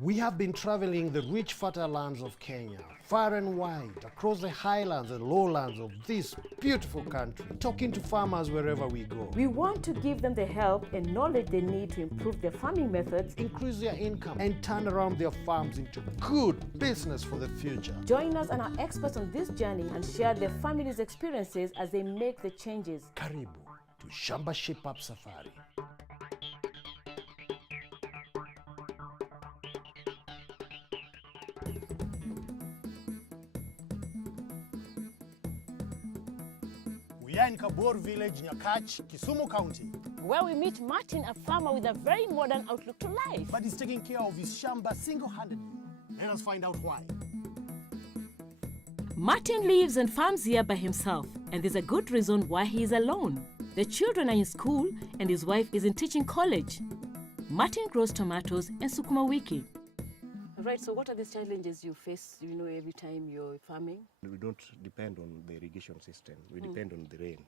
We have been traveling the rich fertile lands of Kenya, far and wide, across the highlands and lowlands of this beautiful country, talking to farmers wherever we go. We want to give them the help and knowledge they need to improve their farming methods, increase their income, and turn around their farms into good business for the future. Join us and our experts on this journey and share their families' experiences as they make the changes. Karibu to Shamba Shape-Up Safari. We are in Kabor village, Nyakach, Kisumu County, where we meet Martin, a farmer with a very modern outlook to life. But he's taking care of his shamba single-handedly. Let us find out why. Martin lives and farms here by himself, and there's a good reason why he is alone. The children are in school and his wife is in teaching college. Martin grows tomatoes and sukuma wiki. Right, so what are the challenges you face, every time you're farming? We don't depend on the irrigation system. We depend on the rain.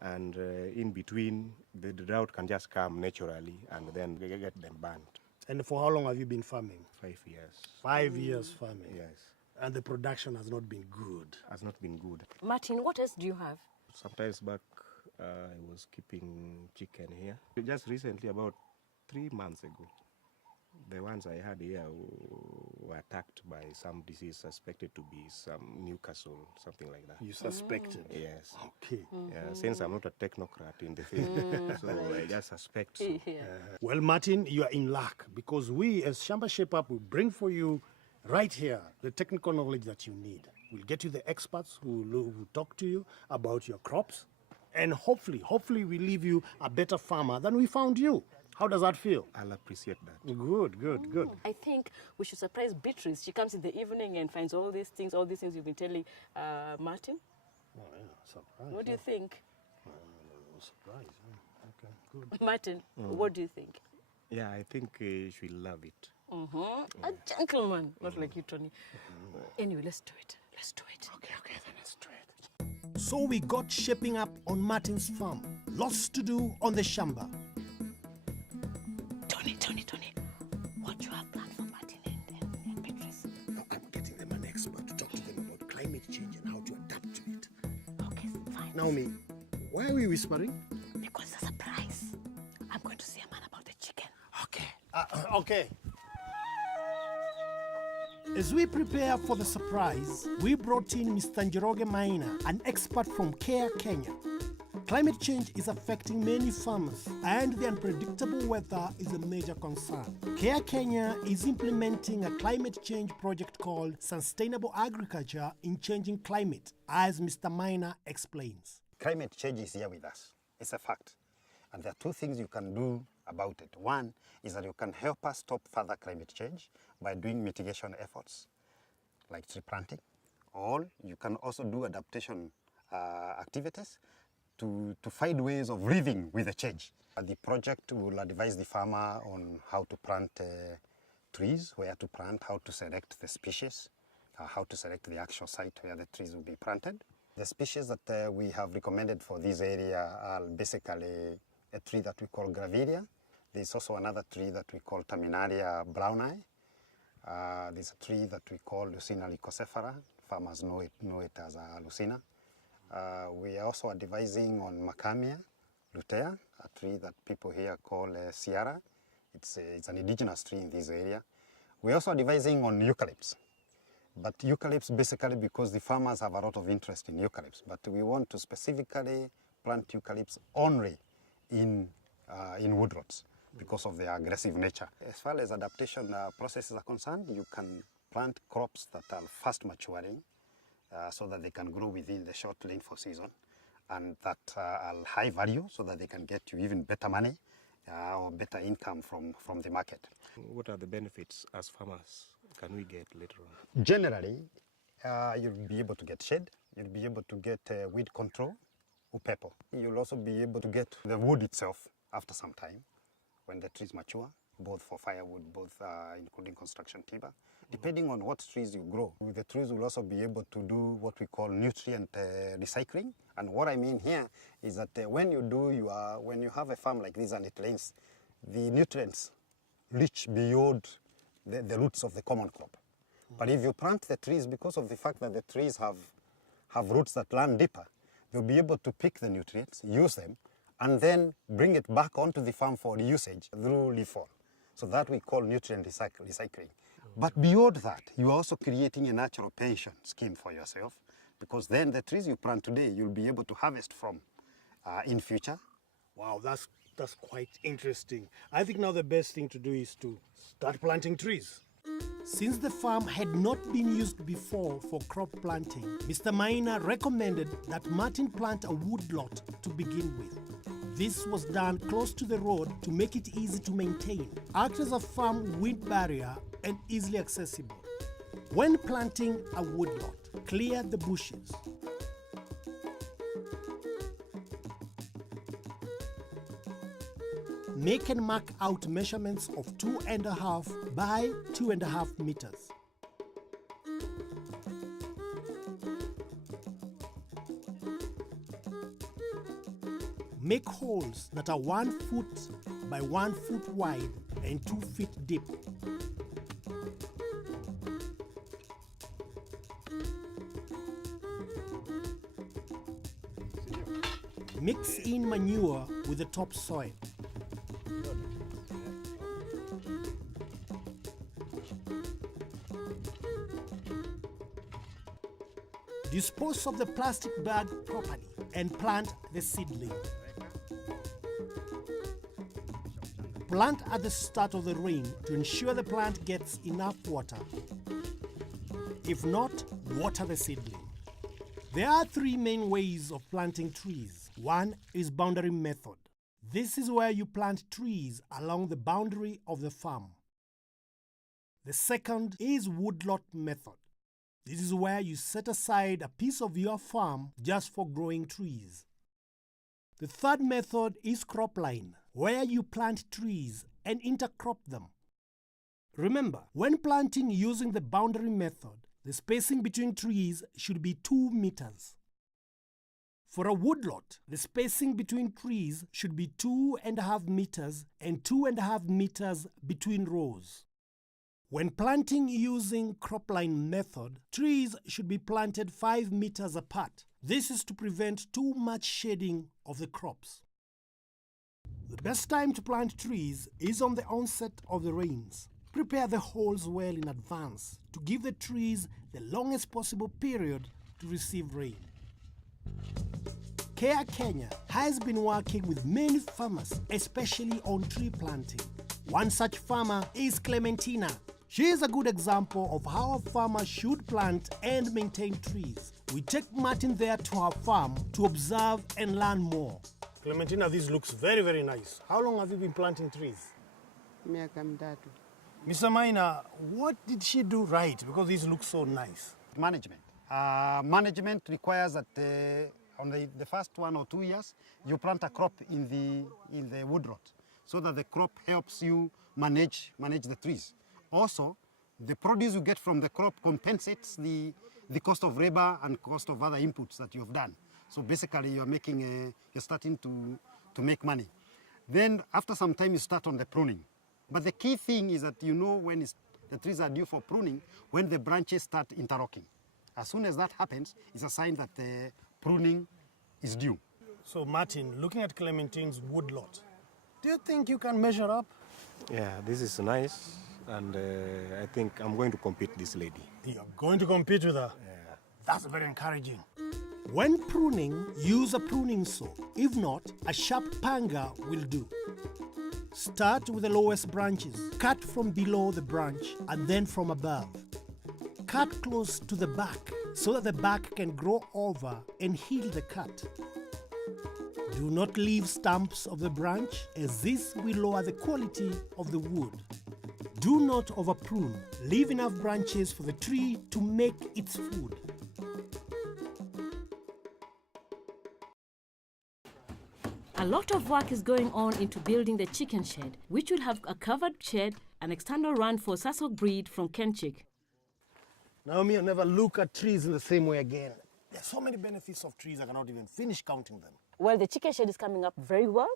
And in between, the drought can just come naturally and then we get them burnt. And for how long have you been farming? 5 years. 5 years farming? Yes. And the production has not been good? Has not been good. Martin, what else do you have? Sometimes back, I was keeping chicken here. Just recently, about 3 months ago, the ones I had here were attacked by some disease suspected to be some Newcastle, something like that. You suspected? Yes. Okay. Yeah, since I'm not a technocrat in the field, so I just suspect so. Well, Martin, you are in luck because we as Shamba Shape-Up will bring for you right here the technical knowledge that you need. We'll get you the experts who will talk to you about your crops, and hopefully we leave you a better farmer than we found you. How does that feel? I'll appreciate that. Good. I think we should surprise Beatrice. She comes in the evening and finds all these things you've been telling Martin. Oh, yeah, surprise. What do you think? Surprise. Okay, good. Martin, what do you think? Yeah, I think she'll love it. A gentleman, not like you, Tony. Anyway, let's do it. Okay, then let's do it. So we got shaping up on Martin's farm. Lots to do on the Shamba. Tony, what you have planned for Martin and Beatrice? No, I'm getting them an expert to talk to them about climate change and how to adapt to it. Okay, fine. Naomi, why are we whispering? Because it's a surprise. I'm going to see a man about the chicken. Okay. Okay. As we prepare for the surprise, we brought in Mr. Njoroge Maina, an expert from Kenya. Climate change is affecting many farmers, and the unpredictable weather is a major concern. Kenya is implementing a climate change project called Sustainable Agriculture in Changing Climate, as Mr. Maina explains. Climate change is here with us. It's a fact. And there are two things you can do about it. One is that you can help us stop further climate change by doing mitigation efforts, like tree planting. Or you can also do adaptation activities to find ways of living with the change. The project will advise the farmer on how to plant trees, where to plant, how to select the species, how to select the actual site where the trees will be planted. The species that we have recommended for this area are basically a tree that we call gravidia. There's also another tree that we call Terminalia browni. There's a tree that we call Lucina lycocephera. Farmers know it as a lucina. We are also advising on Macamia lutea, a tree that people here call Sierra. It's an indigenous tree in this area. We're also advising on eucalypts. But eucalypts basically because the farmers have a lot of interest in eucalypts. But we want to specifically plant eucalypts only in woodrots because of their aggressive nature. As far as adaptation processes are concerned, you can plant crops that are fast maturing, so that they can grow within the short rainfall season, and that are high value so that they can get you even better money or better income from the market. What are the benefits as farmers can we get later on? Generally, you'll be able to get shade, you'll be able to get weed control, upepo. You'll also be able to get the wood itself after some time when the trees mature, both for firewood, both including construction timber. Depending on what trees you grow, the trees will also be able to do what we call nutrient recycling. And what I mean here is that when you have a farm like this and it rains, the nutrients reach beyond the roots of the common crop. But if you plant the trees, because of the fact that the trees have roots that run deeper, you'll be able to pick the nutrients, use them, and then bring it back onto the farm for usage through leaf fall. So that we call nutrient recycling. But beyond that, you're also creating a natural pension scheme for yourself, because then the trees you plant today, you'll be able to harvest from in future. Wow, that's quite interesting. I think now the best thing to do is to start planting trees. Since the farm had not been used before for crop planting, Mr. Maina recommended that Martin plant a woodlot to begin with. This was done close to the road to make it easy to maintain, act as a farm wind barrier, and easily accessible. When planting a woodlot, clear the bushes. Make and mark out measurements of 2.5 by 2.5 meters. Make holes that are 1 foot by 1 foot wide and 2 feet deep. Mix in manure with the topsoil. Dispose of the plastic bag properly and plant the seedling. Plant at the start of the rain to ensure the plant gets enough water. If not, water the seedling. There are 3 main ways of planting trees. One is boundary method. This is where you plant trees along the boundary of the farm. The second is woodlot method. This is where you set aside a piece of your farm just for growing trees. The third method is cropline, where you plant trees and intercrop them. Remember, when planting using the boundary method, the spacing between trees should be 2 meters. For a woodlot, the spacing between trees should be 2.5 meters and 2.5 meters between rows. When planting using cropline method, trees should be planted 5 meters apart. This is to prevent too much shading of the crops. The best time to plant trees is on the onset of the rains. Prepare the holes well in advance to give the trees the longest possible period to receive rain. Care Kenya has been working with many farmers, especially on tree planting. One such farmer is Clementina. She is a good example of how a farmer should plant and maintain trees. We take Martin there to her farm to observe and learn more. Clementina, this looks very, very nice. How long have you been planting trees? Miaka mitatu. Mr. Maina, what did she do right? Because this looks so nice. Management. Management requires that on the first 1 or 2 years, you plant a crop in the woodlot, so that the crop helps you manage the trees. Also, the produce you get from the crop compensates the cost of labor and cost of other inputs that you have done. So basically, you're starting to make money. Then after some time, you start on the pruning. But the key thing is that you know when the trees are due for pruning, when the branches start interlocking. As soon as that happens, it's a sign that the pruning is due. So Martin, looking at Clementine's woodlot, do you think you can measure up? Yeah, this is nice, and I think I'm going to compete this lady. You're going to compete with her? Yeah. That's very encouraging. When pruning, use a pruning saw. If not, a sharp panga will do. Start with the lowest branches. Cut from below the branch and then from above. Cut close to the back so that the back can grow over and heal the cut. Do not leave stumps of the branch, as this will lower the quality of the wood. Do not over prune. Leave enough branches for the tree to make its food. A lot of work is going on into building the chicken shed, which will have a covered shed, an external run for Sasok breed from Kenchik. Naomi, I'll never look at trees in the same way again. There's so many benefits of trees, I cannot even finish counting them. Well, the chicken shed is coming up very well,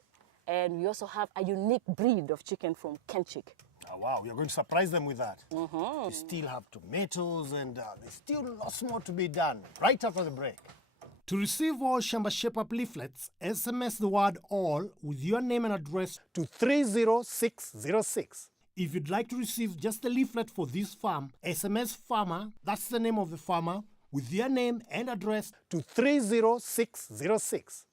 and we also have a unique breed of chicken from Kenchik. Oh, wow, you're going to surprise them with that. You still have tomatoes and there's still lots more to be done right after the break. To receive all Shamba Shape-Up leaflets, SMS the word all with your name and address to 30606. If you'd like to receive just the leaflet for this farm, SMS farmer, that's the name of the farmer, with your name and address to 30606.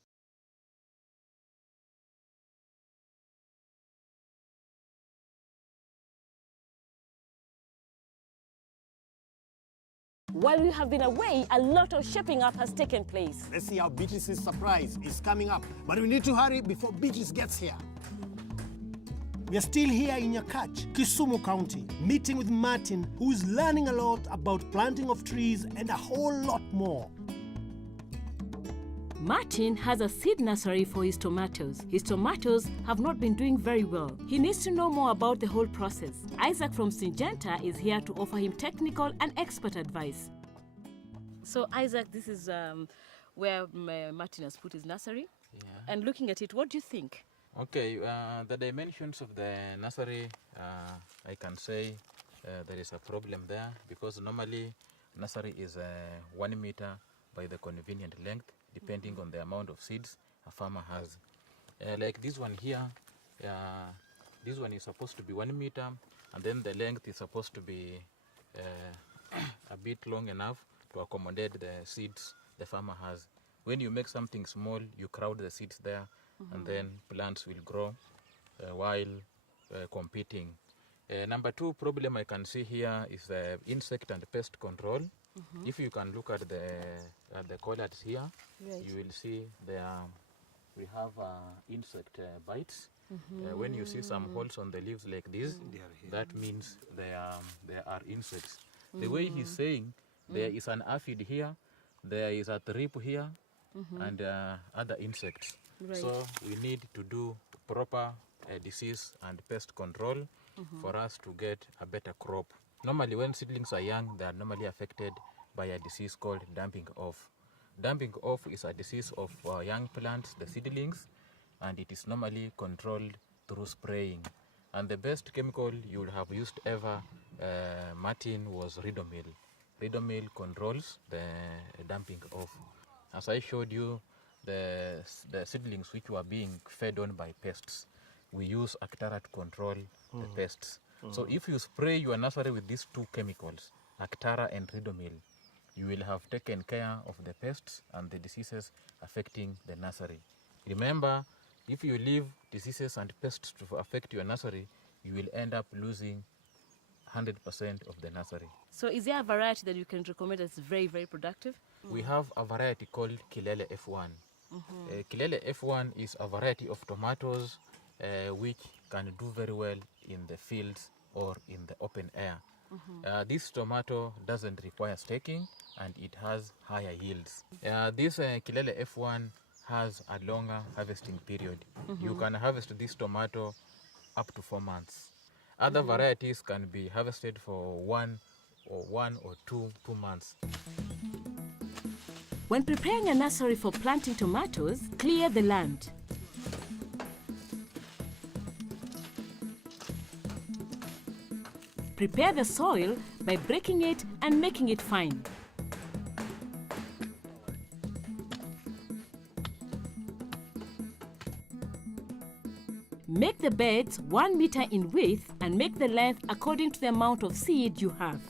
While we have been away, a lot of shaping up has taken place. Let's see how Beatrice's surprise is coming up. But we need to hurry before Beatrice gets here. We are still here in Nyakach, Kisumu County, meeting with Martin, who is learning a lot about planting of trees and a whole lot more. Martin has a seed nursery for his tomatoes. His tomatoes have not been doing very well. He needs to know more about the whole process. Isaac from Syngenta is here to offer him technical and expert advice. So Isaac, this is where Martin has put his nursery. Yeah. And looking at it, what do you think? Okay, the dimensions of the nursery, I can say there is a problem there, because normally nursery is 1 meter by the convenient length, depending on the amount of seeds a farmer has. Like this one here, this one is supposed to be 1 meter, and then the length is supposed to be a bit long enough to accommodate the seeds the farmer has. When you make something small, you crowd the seeds there, and then plants will grow while competing. Number 2 problem I can see here is the insect and pest control. If you can look at the collards here, Right. you will see we have insect bites. When you see some holes on the leaves like this, that means there are insects. The way he's saying, there is an aphid here, there is a thrip here, and other insects. Right. So we need to do proper disease and pest control for us to get a better crop. Normally when seedlings are young, they are normally affected by a disease called dumping off. Dumping off is a disease of young plants, the seedlings, and it is normally controlled through spraying. And the best chemical you would have used ever, Martin, was Ridomil. Ridomil controls the dumping off. As I showed you, the seedlings which were being fed on by pests, we use Actara to control the pests. So if you spray your nursery with these 2 chemicals, Actara and Ridomil, you will have taken care of the pests and the diseases affecting the nursery. Remember, if you leave diseases and pests to affect your nursery, you will end up losing 100% of the nursery. So is there a variety that you can recommend that's very, very productive? We have a variety called Kilele F1. Kilele F1 is a variety of tomatoes which can do very well in the fields or in the open air. This tomato doesn't require staking and it has higher yields. This Kilele F1 has a longer harvesting period. You can harvest this tomato up to 4 months. Other varieties can be harvested for one or two months. When preparing a nursery for planting tomatoes, clear the land. Prepare the soil by breaking it and making it fine. Make the beds 1 meter in width and make the length according to the amount of seed you have.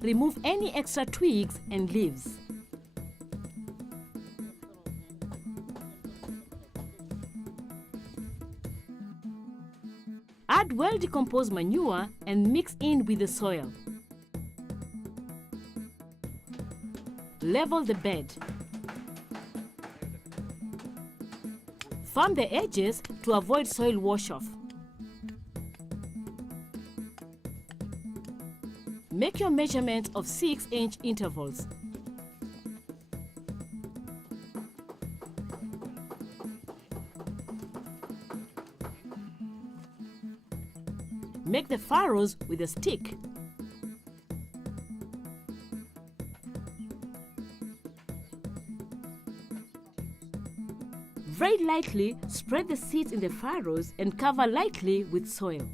Remove any extra twigs and leaves. Add well-decomposed manure and mix in with the soil. Level the bed. Farm the edges to avoid soil wash-off. Make your measurements of 6-inch intervals. Make the furrows with a stick. Very lightly, spread the seeds in the furrows and cover lightly with soil.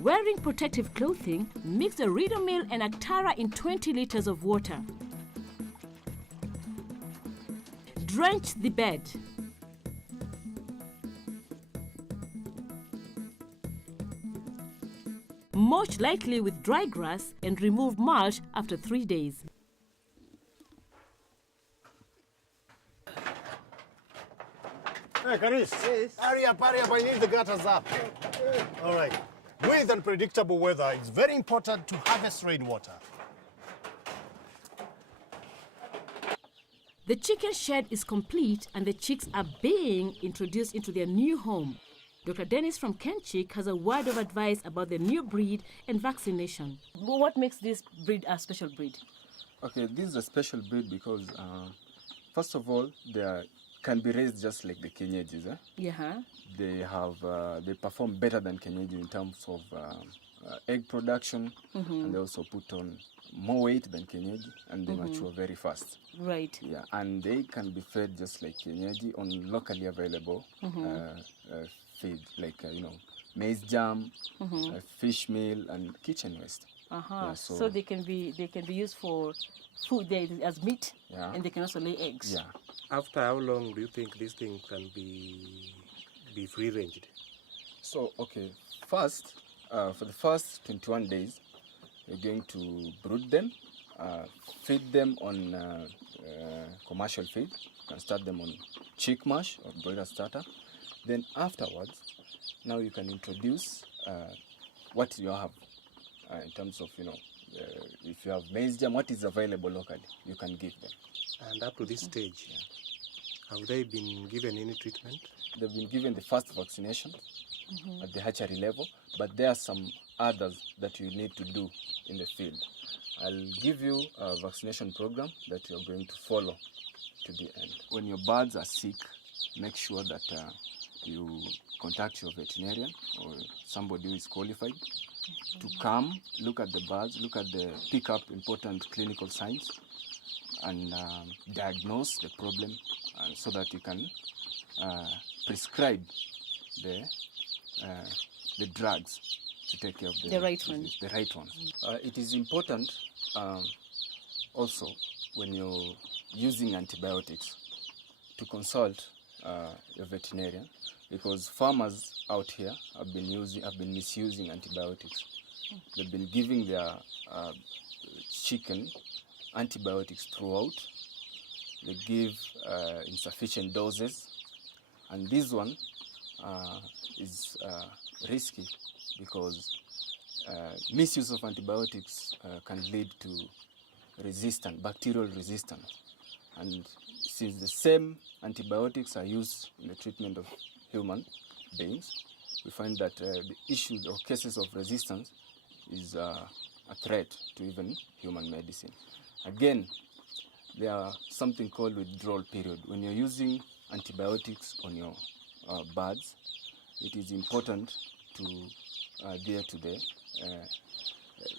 Wearing protective clothing, mix the Ridomil and Actara in 20 liters of water. Drench the bed. Mulch lightly with dry grass and remove mulch after 3 days. Hey, Caris. Yes. Hurry up, I need the gutters up. All right. With unpredictable weather, it's very important to harvest rainwater. The chicken shed is complete and the chicks are being introduced into their new home. Dr. Dennis from Kenchick has a word of advice about the new breed and vaccination. What makes this breed a special breed? Okay, this is a special breed because, first of all, can be raised just like the Kenyejis. Yeah. They perform better than Kenyejis in terms of egg production, and they also put on more weight than Kenyeji, and they mature very fast. Right. Yeah, and they can be fed just like Kenyeji on locally available feed, like maize jam, fish meal, and kitchen waste. Yeah, so they can be used for food as meat, and they can also lay eggs. Yeah. After how long do you think this thing can be free-ranged? So, okay, first, for the first 21 days, you're going to brood them, feed them on commercial feed, and start them on chick mash or broiler starter. Then afterwards, now you can introduce what you have in terms of, if you have maize jam, what is available locally, you can give them. And up to this stage, have they been given any treatment? They've been given the first vaccination at the hatchery level, but there are some others that you need to do in the field. I'll give you a vaccination program that you're going to follow to the end. When your birds are sick, make sure that you contact your veterinarian or somebody who is qualified to come, look at the birds, pick up important clinical signs and diagnose the problem, and so that you can prescribe the drugs to take care of the right ones. The right ones. It is important also when you're using antibiotics to consult your veterinarian, because farmers out here have been misusing antibiotics. They've been giving their chicken antibiotics throughout. They give insufficient doses, and this one is risky because misuse of antibiotics can lead to bacterial resistance. And since the same antibiotics are used in the treatment of human beings, we find that the issues or cases of resistance is a threat to even human medicine. Again, there are something called withdrawal period. When you're using antibiotics on your birds, it is important to adhere to the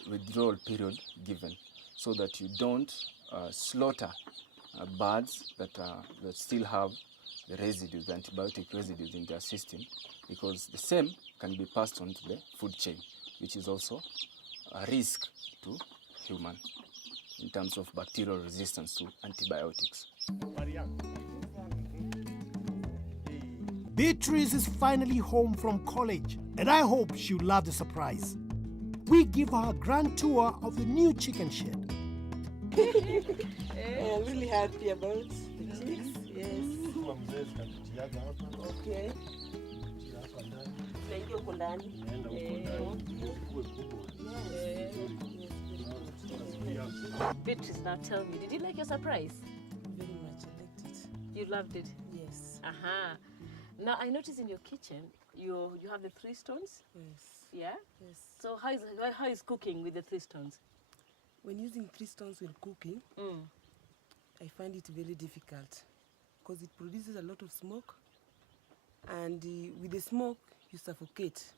withdrawal period given, so that you don't slaughter birds that still have the residues, the antibiotic residues in their system, because the same can be passed on to the food chain, which is also a risk to human in terms of bacterial resistance to antibiotics. Beatrice is finally home from college, and I hope she'll love the surprise. We give her a grand tour of the new chicken shed. I'm really happy about the chicks. Yes. Okay. Beatrice, now tell me, did you like your surprise? Very much. I liked it. You loved it? Yes. Now I noticed in your kitchen you have the 3 stones. Yes. Yeah. Yes. So how is cooking with the 3 stones? When using 3 stones when cooking, I find it very difficult because it produces a lot of smoke, and with the smoke you suffocate.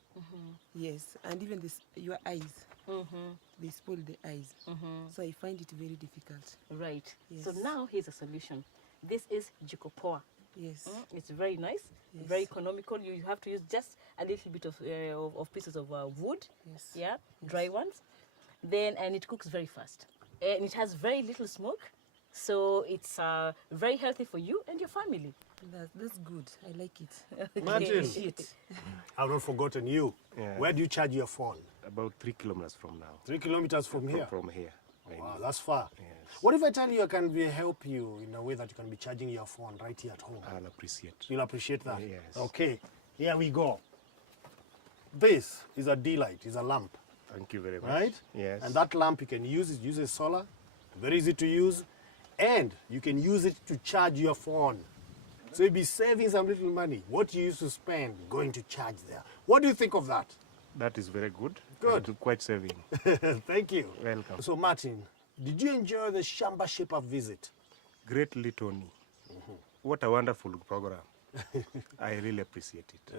Yes, and even this, your eyes, they spoil the eyes. So I find it very difficult. Right. Yes. So now here's a solution. This is Jikopoa. Yes. It's very nice, Yes. very economical. You have to use just a little bit of pieces of wood, Yes. yeah, dry ones. Then, and it cooks very fast. And it has very little smoke, so it's very healthy for you and your family. That's good. I like it. Martin, Shit. I've not forgotten you. Yeah. Where do you charge your phone? About 3 kilometers from now. 3 kilometers from here. From here. maybe. Wow, that's far. Yes. What if I tell you I can help you in a way that you can be charging your phone right here at home? I'll appreciate. You'll appreciate that? Yes. Okay, here we go. This is a D-light, is a lamp, Thank you very much. right? Yes. And that lamp you can use, it uses solar, very easy to use, and you can use it to charge your phone. So you'll be saving some little money. What you used to spend going to charge there. What do you think of that? That is very good. Good. And quite saving. Thank you. Welcome. So Martin, did you enjoy the Shamba Shape-Up visit? Greatly, Tony. What a wonderful program. I really appreciate it.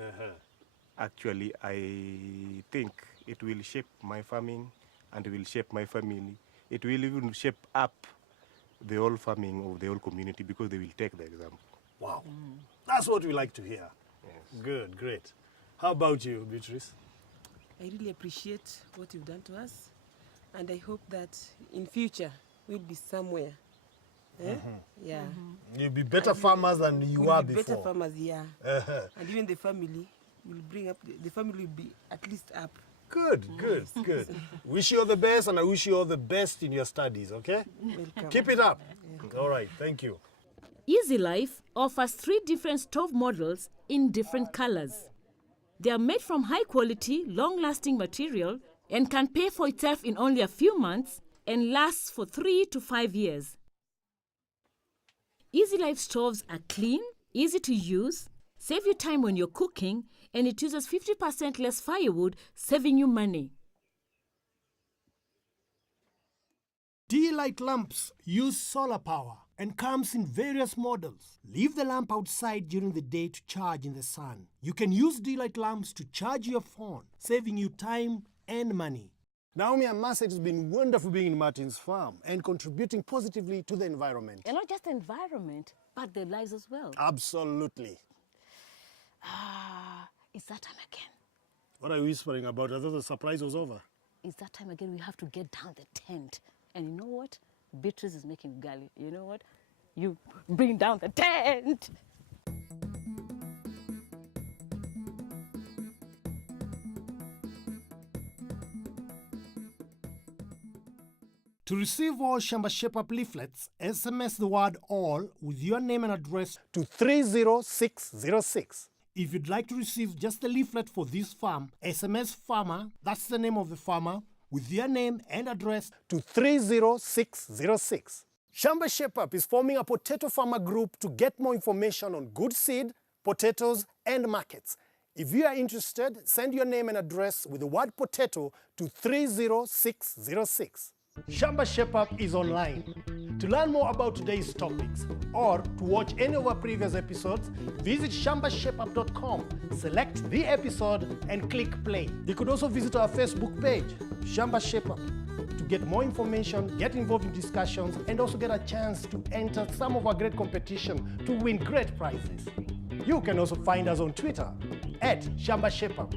Actually, I think it will shape my farming and will shape my family. It will even shape up the whole farming of the whole community because they will take the example. Wow. That's what we like to hear. Yes. Good, great. How about you, Beatrice? I really appreciate what you've done to us, and I hope that in future we'll be somewhere. Eh? Yeah. You'll be better farmers than you We'll were be before. better farmers, yeah. And even the family will bring up, the family will be at least up. Good, good, good. Wish you all the best, and I wish you all the best in your studies, okay? Welcome. Keep it up. All right, thank you. Easy Life offers 3 different stove models in different colors. They are made from high quality, long-lasting material and can pay for itself in only a few months and lasts for 3 to 5 years. Easy Life stoves are clean, easy to use, save you time when you're cooking, and it uses 50% less firewood, saving you money. D-light lamps use solar power and comes in various models. Leave the lamp outside during the day to charge in the sun. You can use D-light lamps to charge your phone, saving you time and money. Naomi and Marcel, it's been wonderful being in Martin's farm and contributing positively to the environment. And not just the environment, but their lives as well. Absolutely. It's that time again. What are you whispering about? I thought the surprise was over. It's that time again. We have to get down the tent. And you know what? Beatrice is making ugali. You know what? You bring down the tent. To receive all Shamba Shape-Up leaflets, SMS the word ALL with your name and address to 30606. If you'd like to receive just the leaflet for this farm, SMS farmer, that's the name of the farmer, with your name and address to 30606. Shamba Shape-Up is forming a potato farmer group to get more information on good seed, potatoes, and markets. If you are interested, send your name and address with the word potato to 30606. Shamba Shape-Up is online. To learn more about today's topics or to watch any of our previous episodes, visit shambashapeup.com, select the episode and click play. You could also visit our Facebook page, Shamba Shape-Up, to get more information, get involved in discussions, and also get a chance to enter some of our great competition to win great prizes. You can also find us on Twitter at Shamba Shape-Up.